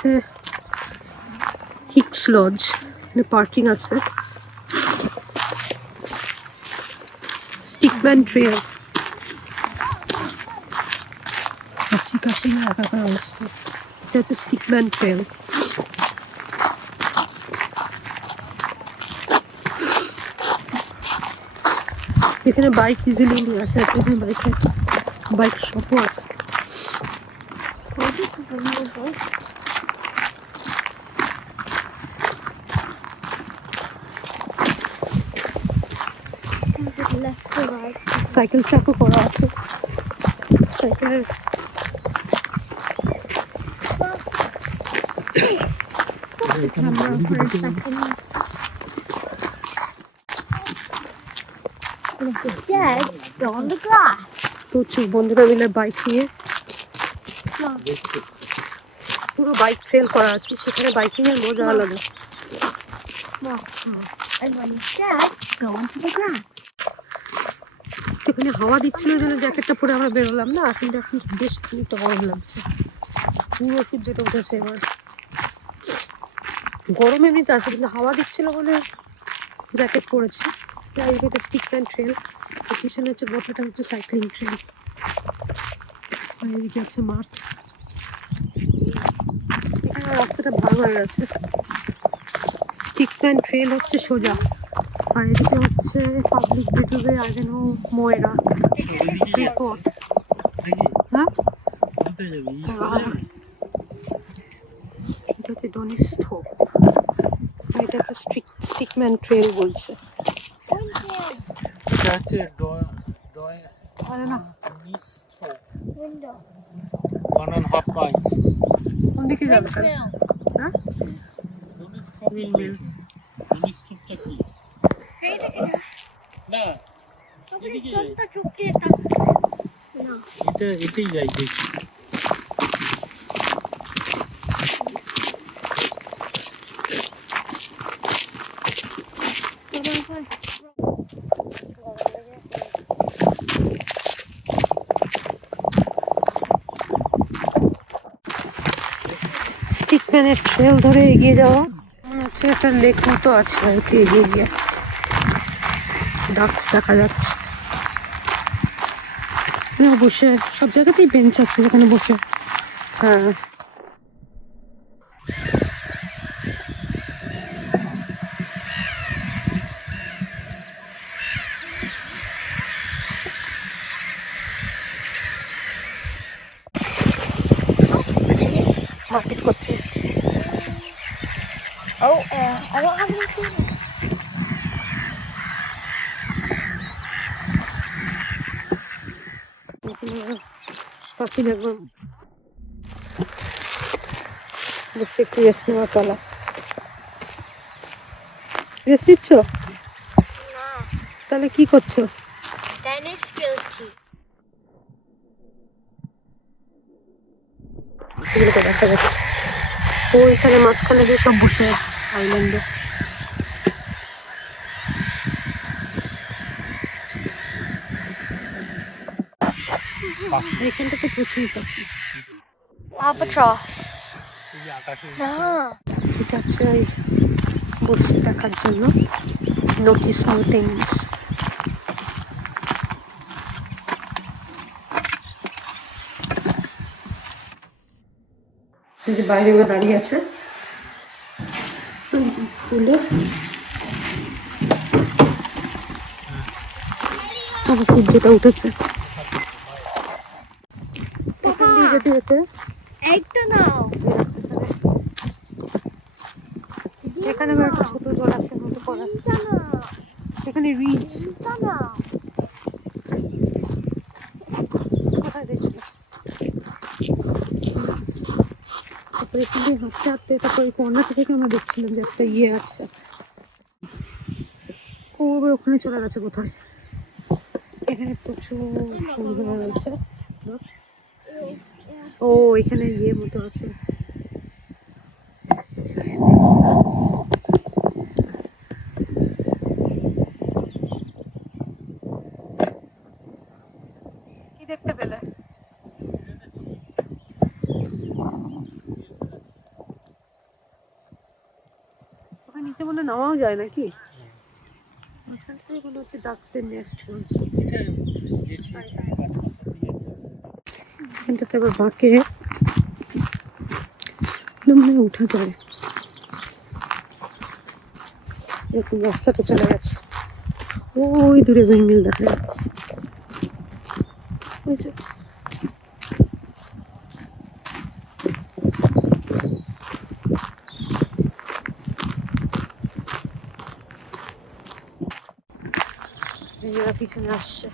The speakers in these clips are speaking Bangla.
হচ্ছে হিক্স লজ, এখানে পার্কিং আছে। স্টিকম্যান ট্রেল, কাছি কাছি না একাকার অবস্থা। এটা হচ্ছে স্টিকম্যান ট্রেল। এখানে বাইক ইজিলি নিয়ে আসা আছে, এখানে বাইক শপও আছে। সাইকেল ট্র্যাকও করা আছে। সাইকেলের প্রচুর বন্ধুরা মিলে বাইক নিয়ে পুরো বাইক ট্রেল করা আছে, সেখানে বাইকিং এর মজা আলাদা। এখানে হাওয়া দিচ্ছিল যেন জ্যাকেটটা পরে আমরা বেরোলাম না, কিন্তু এখন বেশ খানিকটা গরম লাগছে। পুরো সূর্যটা উঠেছে এবার। গরম এমনিতে আছে কিন্তু হাওয়া দিচ্ছিল বলে জ্যাকেট পরেছি। এটা স্টিকম্যান ট্রেল, পিছনে হচ্ছে গোটাটা হচ্ছে সাইক্লিং ট্রেল। আর এদিকে আছে মাঠ। এখানে রাস্তাটা ভালো হয়ে গেছে। স্টিকম্যান ট্রেল হচ্ছে সোজা, আর এদিকে হচ্ছে পাবলিক ব্রিজে আগেনো ময়রা রিপোর্ট। হ্যাঁ, এটা হচ্ছে ডনিস্থোপ, এটা হচ্ছে স্টিকম্যান ট্রেল বলছে। কোন দিকে যাবে? হ্যাঁ, এটাই যাই দেখি। স্টিকম্যানের ট্রেল ধরে এগিয়ে যাওয়া। মনে হচ্ছে একটা লেক মতো আছে, আর কি এগিয়ে গিয়ে ডাক্স দেখা যাচ্ছে। বসে সব জায়গাতেই বেঞ্চ আছে যেখানে বসে। হ্যাঁ, মার্কেট করছে। পাখি দেখলাম, বসে একটু রেস্ট নেওয়ার পালা। রেস্ট নিচ্ছ? তাহলে কি করছো? দেখা যাচ্ছে ওইখানে মাঝখানে যে সব বসে আছে আইল্যান্ডে। এখানটাতে প্রচুর পাখি। এটা হচ্ছে ওই বসে দেখার জন্য, নোটিস নিউ থিংস। বাইরে দাঁড়িয়ে আছে ফুলে, সূর্যটা উঠেছে। এখান দিয়ে যেতে যেতে এখানে একটা ছোট জলাশয়ের মতো করা, এখানে রিচ। তারপরে এখান থেকে হাঁটতে হাঁটতে তারপরে কর্নার থেকে আমরা দেখছিলাম যে একটা ইয়ে আছে, ওখানে চলে গেছে কোথায়। এখানে প্রচুর ফুল হয়ে রয়েছে। ও এখানে ইয়ে মতো আছে, কি দেখতে পেলে? নিচে বলে নামাও যায় নাকি? ওখান থেকে মনে হচ্ছে ডাক্সের নেস্ট বলছে। এখানটাতে আবার বাঁকে মনে উঠা যায়, এরকম রাস্তাটা চলে গেছে। ওই দূরে উইন্ডমিল দেখা যাচ্ছে। এরা পিছনে আসছে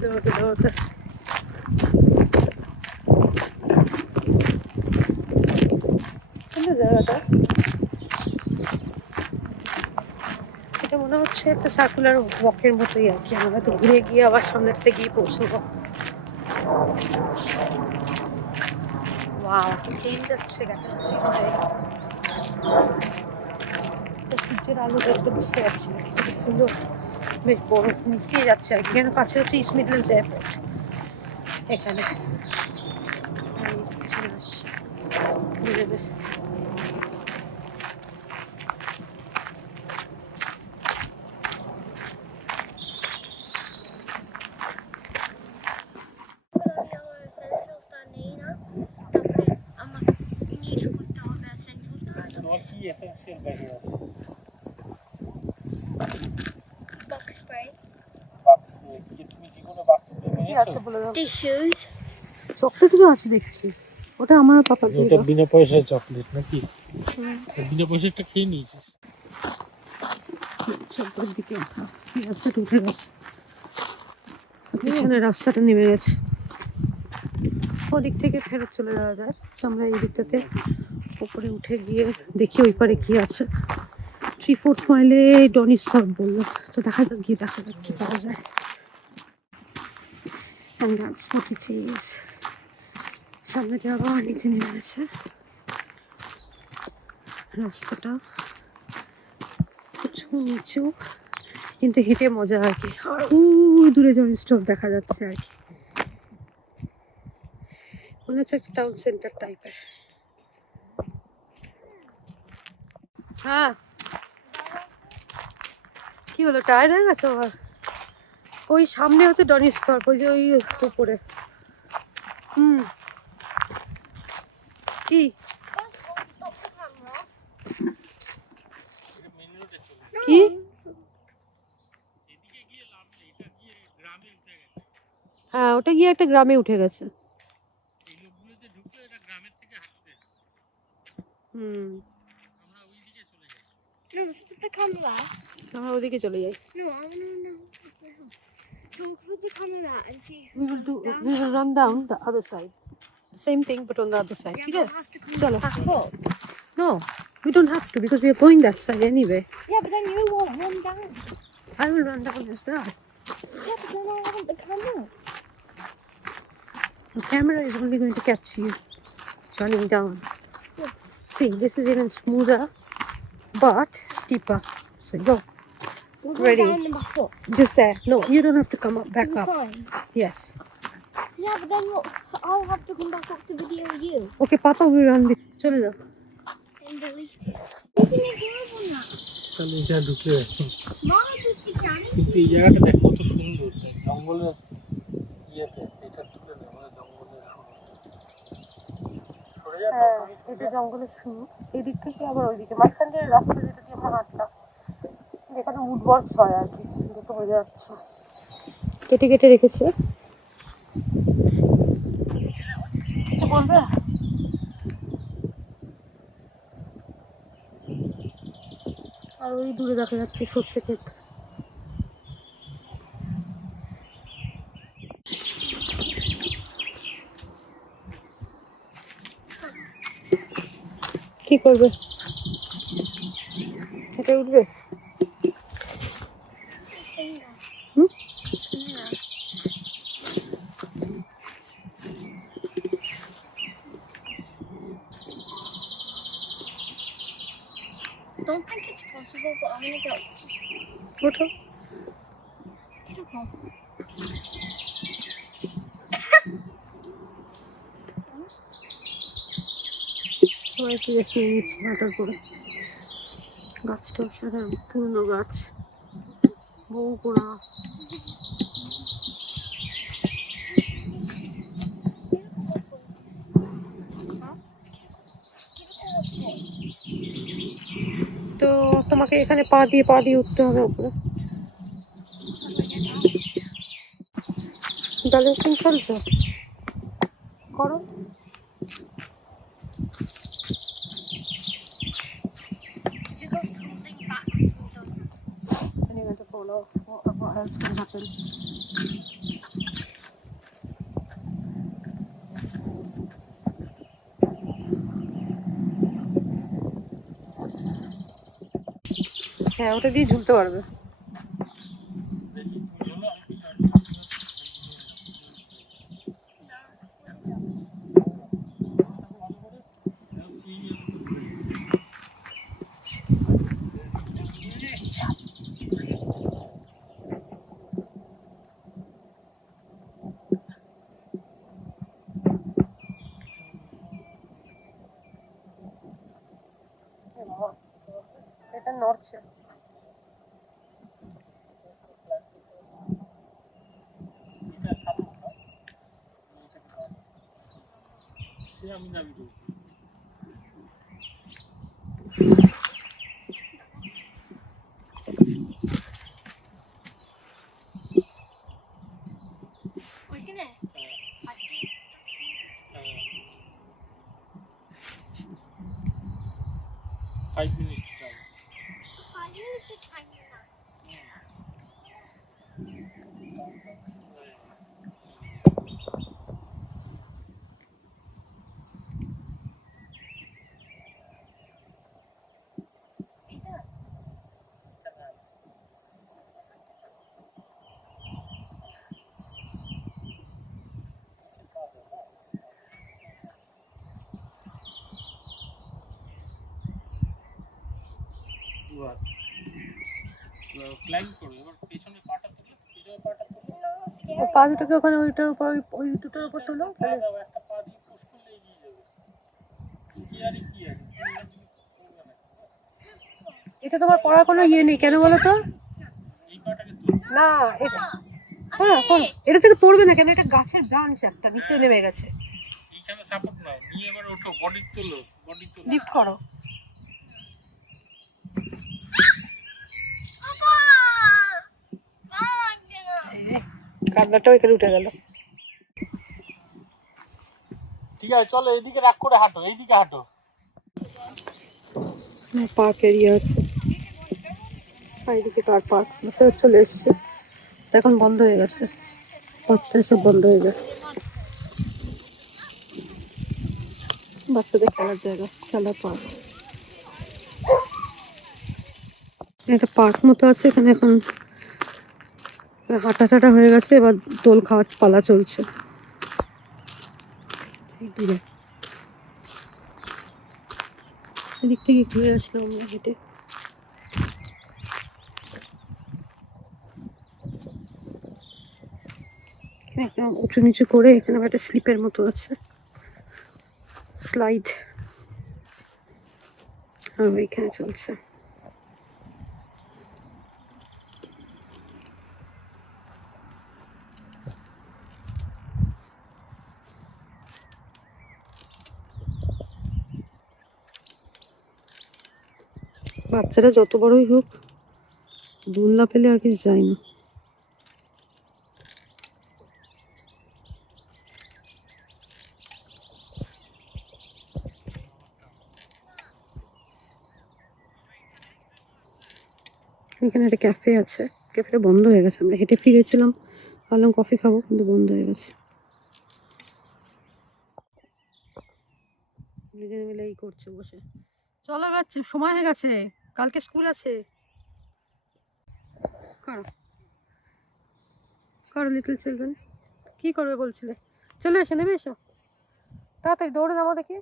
দৌড়তে দৌড়তে। জায়গাটা এটা মনে হচ্ছে একটা সার্কুলার ওয়াকের মতোই আর কি। আমরা তো ঘুরে গিয়ে আবার সামনেটাতে গিয়ে পৌঁছবো। ওয়াও, ট্রেন যাচ্ছে দেখা যাচ্ছে। সূর্যের আলো দেখতে বুঝতে পারছি না, খুব সুন্দর, বেশ বড় মিশিয়ে যাচ্ছে আর কি। এখানে পাশে হচ্ছে ইস্ট মিডল্যান্ডস এয়ারপোর্ট। এখানে এসেনশিয়াল ব্যাগে আছে। Box spray. বাক্স কি তুমি জীবনে বাক্স আছে বলে দাও। Tissues. চকলেটও আছে দেখছি। ওটা আমার পাপা দিয়ে ওটা দাও। বিনা পয়সার চকলেট নাকি? বিনা পয়সাটা খেয়ে নিয়েছিস? চকলেট দিকে রাস্তাটা উঠে গেছে, পিছনে রাস্তাটা নেমে গেছে। ওদিক থেকে ফেরত চলে যাওয়া যায়। আমরা এই দিকটাতে উপরে উঠে গিয়ে দেখি ওই পারে কি আছে। 3/4 মাইলে ডনিস স্থল বললো, তো দেখা যাক, গিয়ে দেখা যাক কি পাওয়া যায়। And that's what it is. সামনে দিয়ে আবার নিচে নেমে গেছে রাস্তাটা, উঁচু নিচু, কিন্তু হেঁটে মজা আর কি। আর ওই দূরে ডনিস স্থল দেখা যাচ্ছে আর কি, মনে হচ্ছে একটা টাউন সেন্টার টাইপের। হ্যাঁ, কি হলো, টায়ার্ড হয়ে গেছে আবার? ওই সামনে হচ্ছে ডনিস স্থল, ওই যে ওই উপরে। কি কি হ্যাঁ, ওটা গিয়ে একটা গ্রামে উঠে গেছে। No, put the camera. আমরা ওদিকে চলে যাই। No, I want to know. So put the camera and see. We will run down the other side. Same thing but on the other side. Yeah, ঠিক but আছে? I have to come চলো। back up. No, we don't have to because we are going that side anyway. Yeah, but then you won't run down. I will run down as well. Yeah, but then I want the camera. The camera is only going to catch you running down. Yeah. See, this is even smoother but steeper. So go. We'll go Ready. down and back up. Just there. No, you don't have to come up, back You're up. fine. Yes. Yeah, but then what? I'll have to come back up to video you. Okay, Papa will run with. চলে যাও। And delete it. Open it up on that. তাহলে এটা ঢুকে Mama, put the camera. কিন্তু এই জায়গাটা দেখ কত সুন্দর, দেখ জঙ্গলের ইয়েতে এটা তুলে নেই মানে জঙ্গলের সরে যা। হ্যাঁ, এটা জঙ্গলের শুরু। এদিক থেকে আবার ওইদিকে মাঝখান দিয়ে রাস্তা যেটা দিয়ে আমরা হাঁটলাম, যেখানে উড ওয়ার্কস হয় আর কি, দেখে বোঝা যাচ্ছে। কেটে কেটে রেখেছে। কিছু বলবে? আর ওই দূরে দেখা যাচ্ছে সর্ষে ক্ষেত। কি করবে? এটা উঠবে? হুম? Don't think it's possible, but I'm gonna go. ওঠো। Beautiful. আমরা একটু রেস্ট নিয়ে নিচ্ছি হাঁটার পরে। গাছটা সাধারণ পুরনো গাছ, বহু পুরানো। তো তোমাকে এখানে পা দিয়ে উঠতে হবে উপরে। ব্যালেন্সিং চলছে, করো। Anyway, to follow what else can happen. হ্যাঁ, ওটা দিয়ে ঝুলতে পারবে। এটা নড়ছে। আমি নামি দেবো। ওইখানে 5 minutes time. 5 minutes of time now. Climb করো, এবার পেছনের পাটা তুলে, পিছনের পাটা তুলে, ও পা দুটোকে ওখানে ওইটার উপর, ওই দুটোর উপর তোলো। পা দাও, একটা পা দিয়ে পুশ করলে এগিয়ে যাবে। গিয়ারে কি আছে? এটা তোমার পড়ার কোনো ইয়ে নেই, কেন বলো তো? এই পাটাকে তুলো। না, এটা হ্যাঁ করো। এটা থেকে পড়বে না কেন? এটা গাছের ব্রাঞ্চ একটা নিচে নেমে গেছে। এইখানে সাপোর্ট নাও, নিয়ে এবার ওঠো, বডি তোলো, বডি তোলো। লিফট করো। কান্নাটাও এখানে উঠে গেল। ঠিক আছে, চলো এদিকে রাখ করে হাঁটো, এইদিকে হাঁটো। পার্ক এরিয়া আছে, এইদিকে কার পার্ক চলে এসছে। এখন বন্ধ হয়ে গেছে, 5টায় সব বন্ধ হয়ে যায়। বাচ্চাদের খেলার জায়গা, খেলার পার্ক। একটা পার্ক মতো আছে এখানে। এখন হাঁটা টাটা হয়ে গেছে, এবার দোল খাওয়ার পালা চলছে। এদিক থেকে ঘুরে আসলাম আমরা হেঁটে। একদম উঁচু নিচু করে এখানে একটা স্লিপের মতো আছে, স্লাইড, আর এখানে চলছে। বাচ্চারা যত বড়ই হোক, দোল না পেলে আর কিছু যায় না। এখানে একটা ক্যাফে আছে, ক্যাফেটা বন্ধ হয়ে গেছে। আমরা হেঁটে ফিরেছিলাম, ভাবলাম কফি খাবো, কিন্তু বন্ধ হয়ে গেছে। দুজনে মিলে এই করছে বসে। চলো এবার সময় হয়ে গেছে, কালকে স্কুল আছে। করো করো লিটল চিলড্রেন, কি করবে বলছিলে? চলে এসো, নেমে এসো, তাড়াতাড়ি দৌড়ে নামো দেখি।